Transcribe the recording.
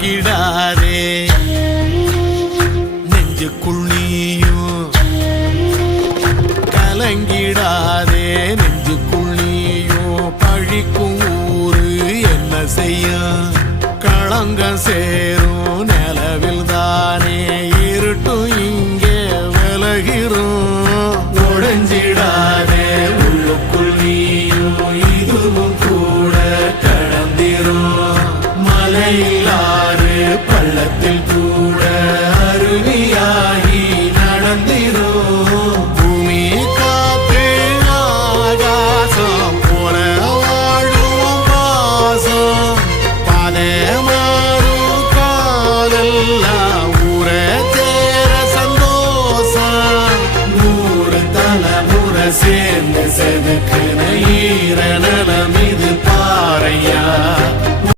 கலங்கிடாதே நெஞ்சுக்குள் நீயும் கலங்கிடாதே நெஞ்சுக்குள் நீயும் பழிக்கும் ஊரு என்ன செய்ய களங்கம் சேரும் நிலவில் தானே இருட்டும் இங்கே விலகிறோம் உடைஞ்சிடாதே உள்ளுக்குள் நீயும் இதுவும் கூட கடந்திரும் மலையிலாறு பள்ளத்தில் கூட அருவியாகி நடந்திரும் பூமி காற்று ஆகாசம் போல வாழும் பாசம் பாதை மாறும் காலெல்லாம் ஊர சேர சந்தோஷம் 100 தலைமுறை சேர்ந்து செதுக்குன ஈரன